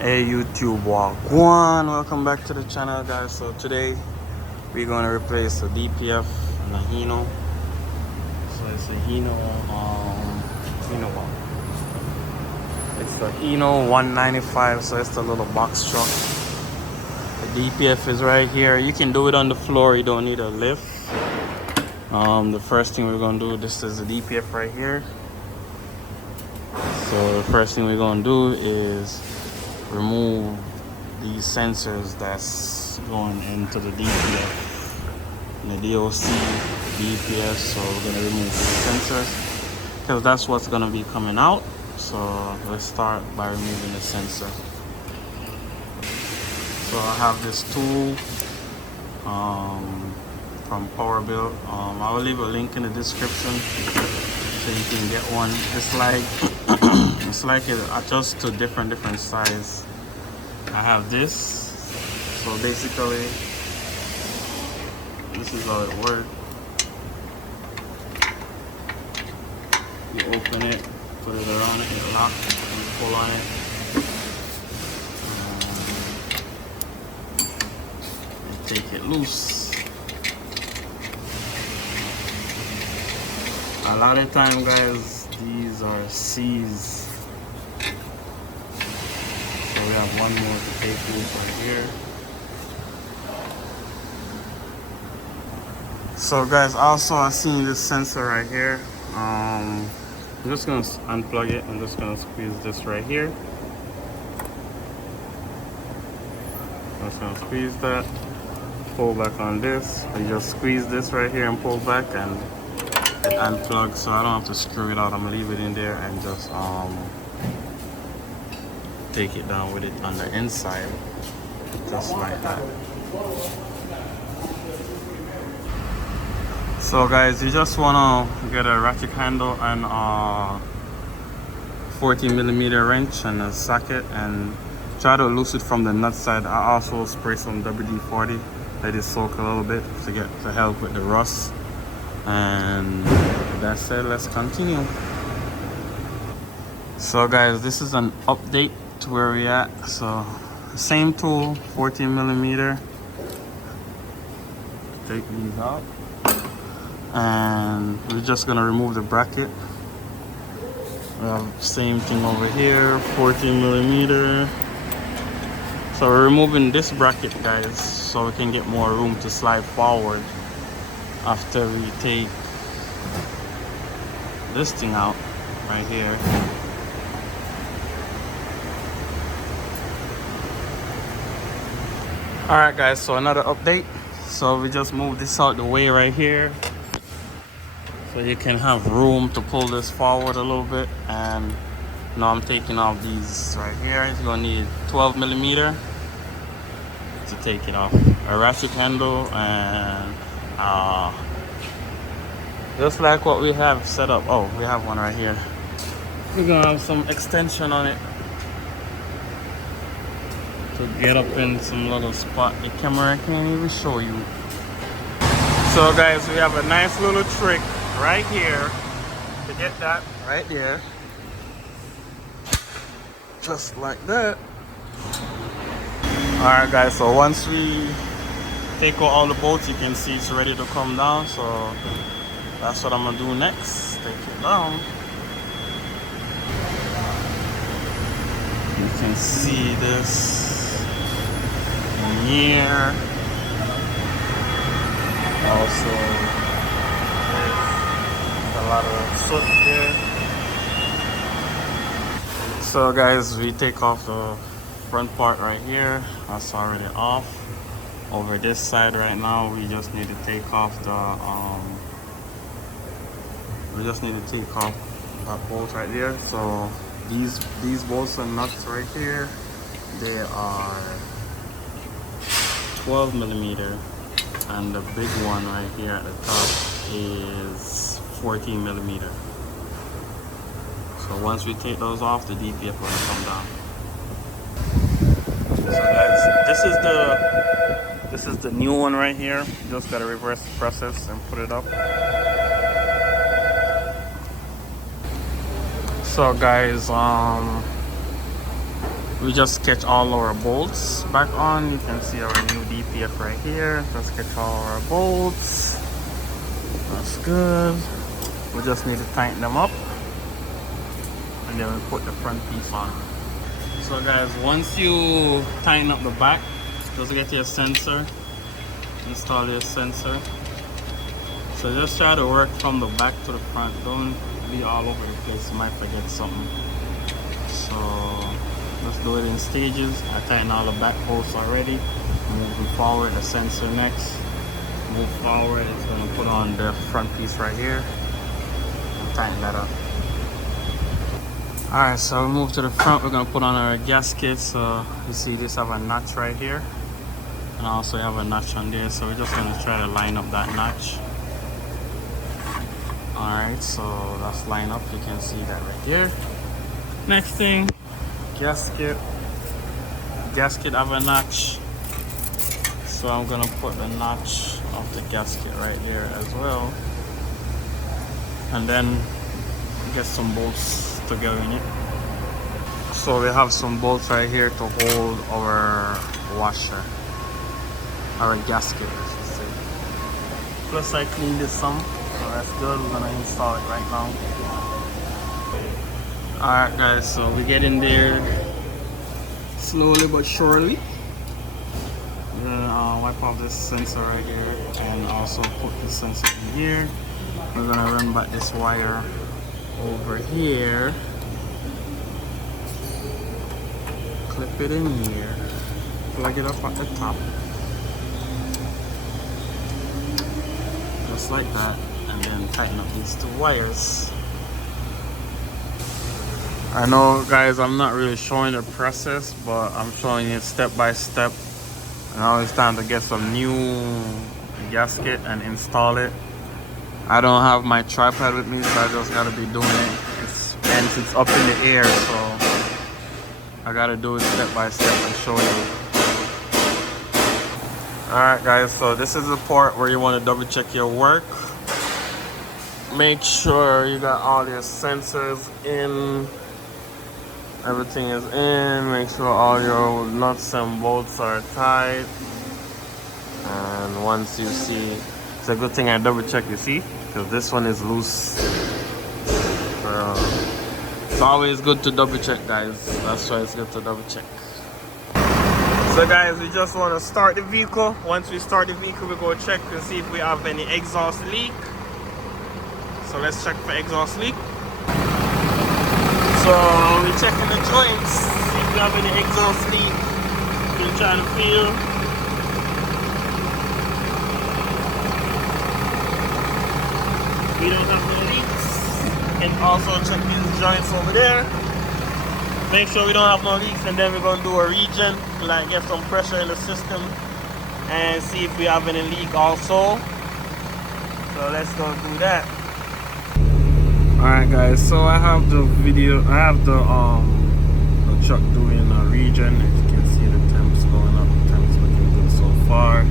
Hey YouTube, walk one. Welcome back to the channel, guys. So today we're going to replace the DPF and the Hino. So it's a Hino, Hino one. It's the Hino 195. So it's the little box truck. The DPF is right here. You can do it on the floor. You don't need a lift. The first thing we're going to do, this is the DPF right here. So the first thing we're going to do is remove these sensors that's going into the DPF and the DOC DPF. So we're going to remove these sensors because that's what's going to be coming out. So let's start by removing the sensor. So I have this tool from Powerbuild. I will leave a link in the description so you can get one. It's like it's like it adjusts to different size. I have this. So basically this is how it works. You open it, put it around it, it locks, and pull on it. And take it loose. A lot of time, guys, these are C's. So we have one more to take loose right here. So guys, also I seen this sensor right here. I'm just gonna unplug it. I'm just gonna squeeze this right here. I'm just gonna squeeze that, pull back on this. You just squeeze this right here and pull back, and it unplugs, so I don't have to screw it out. I'm gonna leave it in there and just take it down with it on the inside, just like that. So guys, you just wanna get a ratchet handle and 14mm wrench and a socket, and try to loose it from the nut side. I also spray some WD-40, let it soak a little bit to help with the rust. And that's it, let's continue. So guys, this is an update to where we at. So same tool, 14mm. Take these out, and we're just gonna remove the bracket. We have same thing over here, 14mm. So we're removing this bracket, guys, so we can get more room to slide forward after we take this thing out right here. All right, guys, so another update. So we just moved this out the way right here, so you can have room to pull this forward a little bit. And now I'm taking off these right here. You're gonna need 12mm to take it off, a ratchet handle, and just like what we have set up. Oh, we have one right here. We're gonna have some extension on it to get up in some little spot the camera can't even show you. So guys, we have a nice little trick right here to get that right there, just like that. All right, guys, so once we take out all the bolts, you can see it's ready to come down. So that's what I'm gonna do next. Take it down. You can see this in here. Also, there's a lot of soot there. So guys, we take off the front part right here. That's already off. Over this side right now, we just need to take off the that bolt right there. So these bolts and nuts right here, they are 12mm, and the big one right here at the top is 14mm. So once we take those off, the DPF will come down. So guys, this is the new one right here. You just gotta reverse the process and put it up. So guys, we just sketch all our bolts back on. You can see our new DPF right here. Just sketch all our bolts. That's good. We just need to tighten them up, and then we put the front piece on. So guys, once you tighten up the back, just get your sensor, install your sensor. So just try to work from the back to the front. Don't be all over the place, you might forget something. So let's do it in stages. I tighten all the back bolts already. Moving forward, the sensor next. Move forward, it's going to put on the front piece right here and tighten that up. Alright, so we move to the front. We're going to put on our gasket. So you see this have a notch right here, and also have a notch on there. So we're just going to try to line up that notch. Alright, so that's lined up. You can see that right here. Next thing, gasket. Gasket have a notch. So I'm gonna put the notch of the gasket right there as well. And then get some bolts together in it. So we have some bolts right here to hold our washer. Our gasket, I should say. Plus I cleaned this some. So that's good. We're gonna install it right now. Alright guys, so we get in there slowly but surely. We're gonna wipe off this sensor right here and also put the sensor in here. We're gonna run back this wire over here. Clip it in here. Plug it up at the top. Just like that. And then tighten up these two wires. I know guys, I'm not really showing the process, but I'm showing it step by step. And now it's time to get some new gasket and install it. I don't have my tripod with me, so I just gotta be doing it. It's up in the air, so I gotta do it step by step and show you. Alright guys, so this is the part where you want to double check your work. Make sure you got all your sensors in. Everything is in. Make sure all your nuts and bolts are tight. And once you see, it's a good thing I double check, you see, because this one is loose. It's always good to double check, guys. That's why it's good to double check. So guys, we just want to start the vehicle. Once we start the vehicle, we go check to see if we have any exhaust leak. So let's check for exhaust leak. So we're checking the joints, see if we have any exhaust leak. We're trying to feel. We don't have no leaks. And also check these joints over there. Make sure we don't have no leaks, and then we're going to do a regen, like get some pressure in the system and see if we have any leak also. So let's go do that. Alright guys, so I have the video, I have the truck doing a regen. As you can see, the temps going up, the temps looking good so far.